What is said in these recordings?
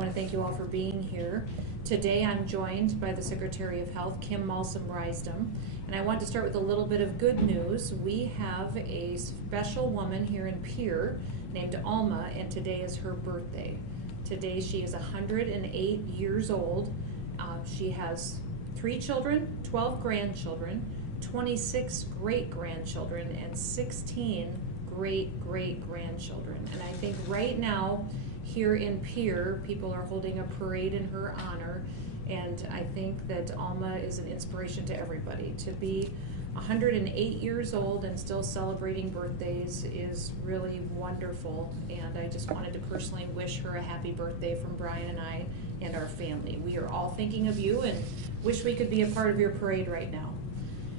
want to thank you all for being here. Today I'm joined by the Secretary of Health, Kim Malsom-Rysdom, and I want to start with a little bit of good news. We have a special woman here in Pierre named Alma, and today is her birthday. Today she is 108 years old. She has 3 children, 12 grandchildren, 26 great-grandchildren, and 16 great-great-grandchildren. And I think right now here in Pierre, people are holding a parade in her honor, and I think that Alma is an inspiration to everybody. To be 108 years old and still celebrating birthdays is really wonderful, and I just wanted to personally wish her a happy birthday from Brian and I and our family. We are all thinking of you and wish we could be a part of your parade right now.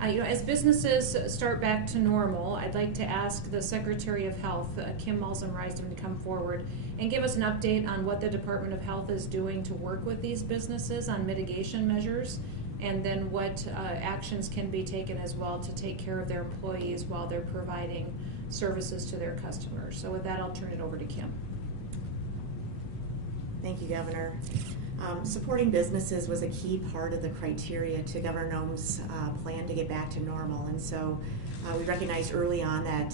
As businesses start back to normal, I'd like to ask the Secretary of Health, Kim Malsom-Rysdom, to come forward and give us an update on what the Department of Health is doing to work with these businesses on mitigation measures, and then what actions can be taken as well to take care of their employees while they're providing services to their customers. So with that, I'll turn it over to Kim. Thank you, Governor. Supporting businesses was a key part of the criteria to Governor Noem's plan to get back to normal, and so we recognized early on that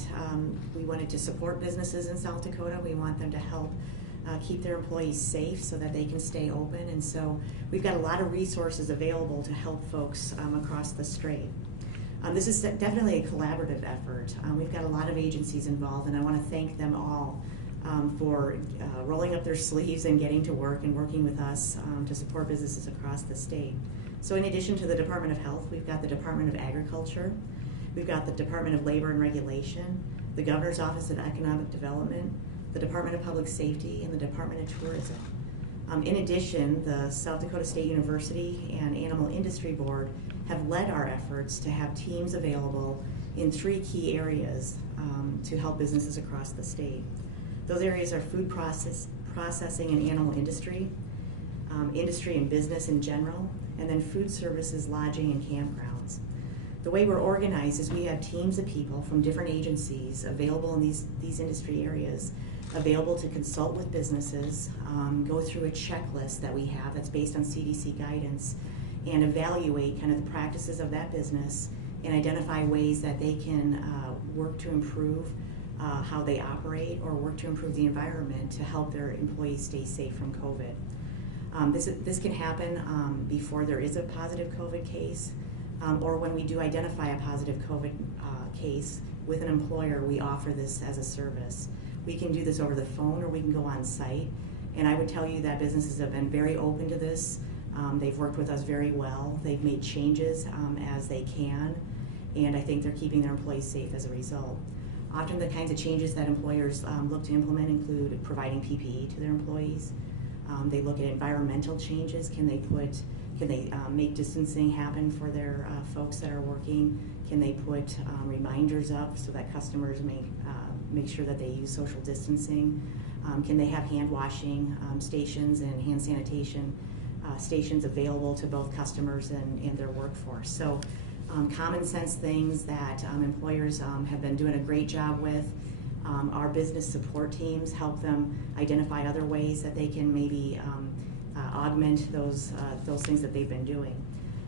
we wanted to support businesses in South Dakota. We want them to help keep their employees safe so that they can stay open, and so we've got a lot of resources available to help folks across the strait. This is definitely a collaborative effort. We've got a lot of agencies involved, and I want to thank them all for rolling up their sleeves and getting to work and working with us to support businesses across the state. So in addition to the Department of Health, we've got the Department of Agriculture, we've got the Department of Labor and Regulation, the Governor's Office of Economic Development, the Department of Public Safety, and the Department of Tourism. In addition, the South Dakota State University and Animal Industry Board have led our efforts to have teams available in 3 key areas to help businesses across the state. Those areas are food processing and animal industry, industry and business in general, and then food services, lodging, and campgrounds. The way we're organized is we have teams of people from different agencies available in these industry areas, available to consult with businesses, go through a checklist that we have that's based on CDC guidance, and evaluate kind of the practices of that business and identify ways that they can work to improve how they operate or work to improve the environment to help their employees stay safe from COVID. This can happen before there is a positive COVID case, or when we do identify a positive COVID case with an employer, we offer this as a service. We can do this over the phone or we can go on site, and I would tell you that businesses have been very open to this. They've worked with us very well. They've made changes as they can, and I think they're keeping their employees safe as a result. Often the kinds of changes that employers look to implement include providing PPE to their employees. They look at environmental changes. Can they make distancing happen for their folks that are working? Can they put reminders up so that customers make sure that they use social distancing? Can they have hand washing stations and hand sanitation stations available to both customers and their workforce? So common sense things that employers have been doing a great job with. Our business support teams help them identify other ways that they can maybe augment those things that they've been doing.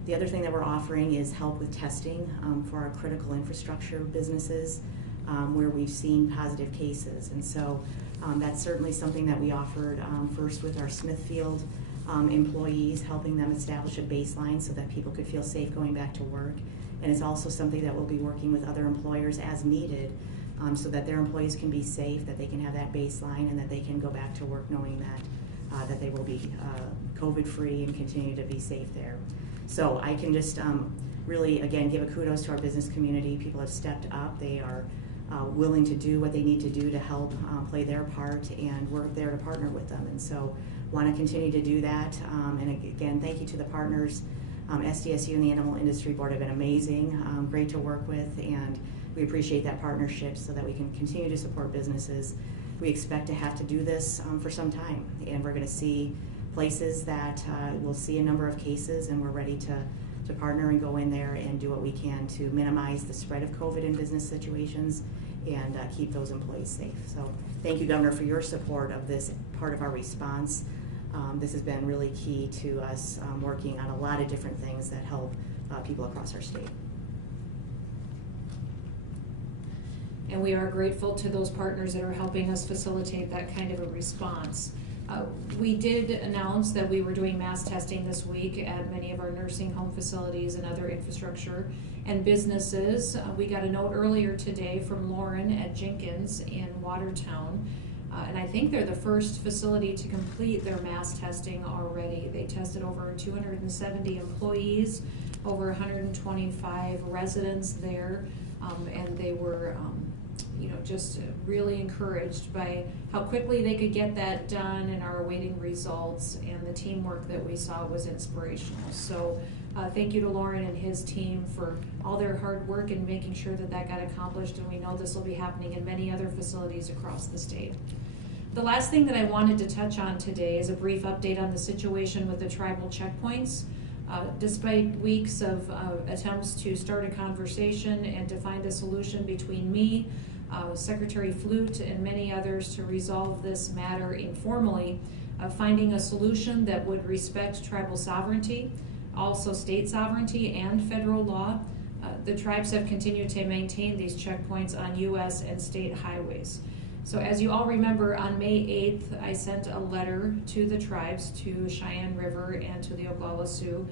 The other thing that we're offering is help with testing for our critical infrastructure businesses where we've seen positive cases. And so that's certainly something that we offered first with our Smithfield employees, helping them establish a baseline so that people could feel safe going back to work. And it's also something that we'll be working with other employers as needed so that their employees can be safe, that they can have that baseline, and that they can go back to work knowing that they will be COVID-free and continue to be safe there. So I can just really, again, give a kudos to our business community. People have stepped up. They are willing to do what they need to do to help play their part, and we're there to partner with them. And so want to continue to do that. And again, thank you to the partners. SDSU and the Animal Industry Board have been amazing, great to work with, and we appreciate that partnership so that we can continue to support businesses. We expect to have to do this for some time, and we're going to see places that we'll see a number of cases, and we're ready to partner and go in there and do what we can to minimize the spread of COVID in business situations and keep those employees safe. So thank you, Governor, for your support of this part of our response. this has been really key to us working on a lot of different things that help people across our state. And we are grateful to those partners that are helping us facilitate that kind of a response. We did announce that we were doing mass testing this week at many of our nursing home facilities and other infrastructure and businesses. We got a note earlier today from Lauren at Jenkins in Watertown, and I think they're the first facility to complete their mass testing already. They tested over 270 employees, over 125 residents there, and they were just really encouraged by how quickly they could get that done and are awaiting results, and the teamwork that we saw was inspirational. So thank you to Lauren and his team for all their hard work in making sure that that got accomplished, and we know this will be happening in many other facilities across the state. The last thing that I wanted to touch on today is a brief update on the situation with the tribal checkpoints. Despite weeks of attempts to start a conversation and to find a solution between me, Secretary Flute, and many others to resolve this matter informally, finding a solution that would respect tribal sovereignty, also state sovereignty and federal law, the tribes have continued to maintain these checkpoints on U.S. and state highways. So as you all remember, on May 8th, I sent a letter to the tribes, to Cheyenne River and to the Oglala Sioux,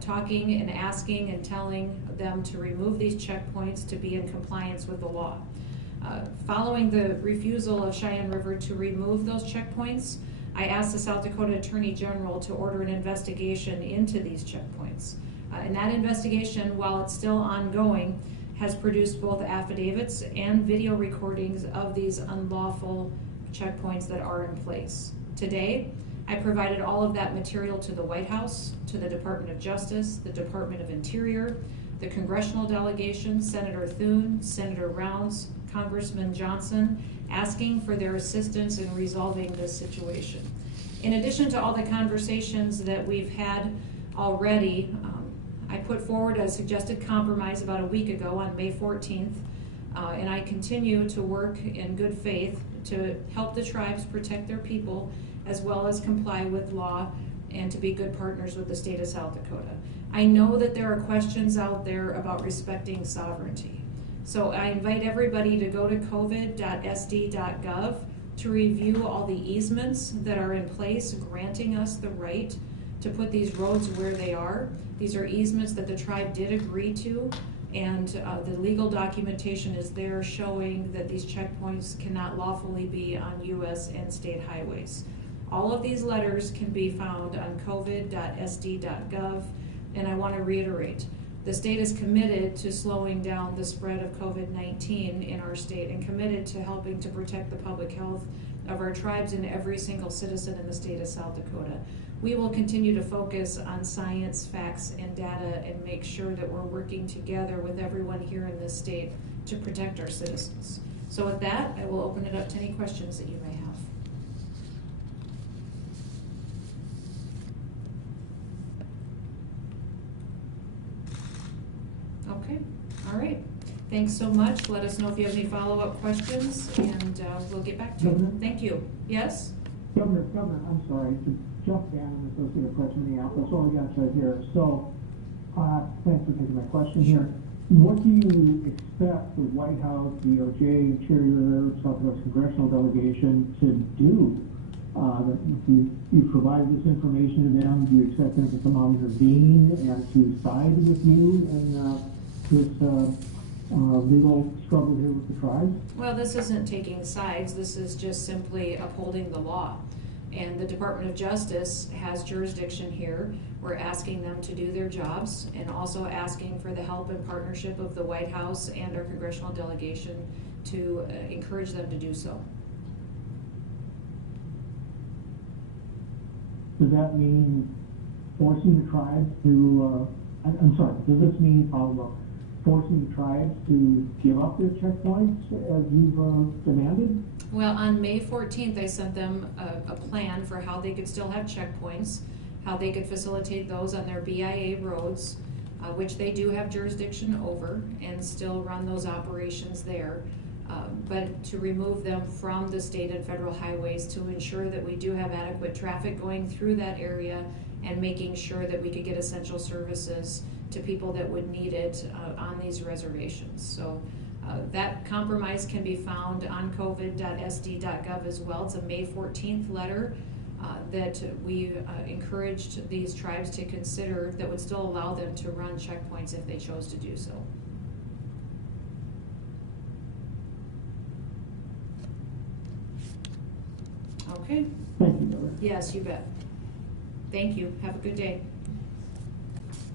talking and asking and telling them to remove these checkpoints to be in compliance with the law. Following the refusal of Cheyenne River to remove those checkpoints, I asked the South Dakota Attorney General to order an investigation into these checkpoints. And that investigation, while it's still ongoing, has produced both affidavits and video recordings of these unlawful checkpoints that are in place. Today, I provided all of that material to the White House, to the Department of Justice, the Department of Interior, the congressional delegation, Senator Thune, Senator Rounds, Congressman Johnson, asking for their assistance in resolving this situation. In addition to all the conversations that we've had already, I put forward a suggested compromise about a week ago on May 14th, and I continue to work in good faith to help the tribes protect their people as well as comply with law and to be good partners with the state of South Dakota. I know that there are questions out there about respecting sovereignty. So I invite everybody to go to covid.sd.gov to review all the easements that are in place granting us the right to put these roads where they are. These are easements that the tribe did agree to, and the legal documentation is there showing that these checkpoints cannot lawfully be on U.S. and state highways. All of these letters can be found on covid.sd.gov, and I want to reiterate, the state is committed to slowing down the spread of COVID-19 in our state and committed to helping to protect the public health of our tribes and every single citizen in the state of South Dakota. We will continue to focus on science, facts, and data and make sure that we're working together with everyone here in this state to protect our citizens. So with that, I will open it up to any questions that you may have. Okay, all right. Thanks so much. Let us know if you have any follow-up questions, and we'll get back to you. Thank you. Yes? Governor, I'm sorry, to jump down and associate a question in Minneapolis, all I got right here. So, thanks for taking my question here. What do you expect the White House, DOJ, Interior, South Dakota Congressional Delegation to do? You provide this information to them. Do you expect them to come out and intervene and to side with you in this legal struggle here with the tribes? Well, this isn't taking sides. This is just simply upholding the law. And the Department of Justice has jurisdiction here. We're asking them to do their jobs and also asking for the help and partnership of the White House and our congressional delegation to encourage them to do so. Does that mean forcing the tribes to, I'm sorry, does this mean forcing the tribes to give up their checkpoints as you've demanded? Well, on May 14th, I sent them a plan for how they could still have checkpoints, how they could facilitate those on their BIA roads, which they do have jurisdiction over, and still run those operations there. but to remove them from the state and federal highways to ensure that we do have adequate traffic going through that area and making sure that we could get essential services to people that would need it on these reservations. So that compromise can be found on covid.sd.gov as well. It's a May 14th letter that we encouraged these tribes to consider that would still allow them to run checkpoints if they chose to do so. Okay. Thank you, Heather. Yes, you bet. Thank you. Have a good day.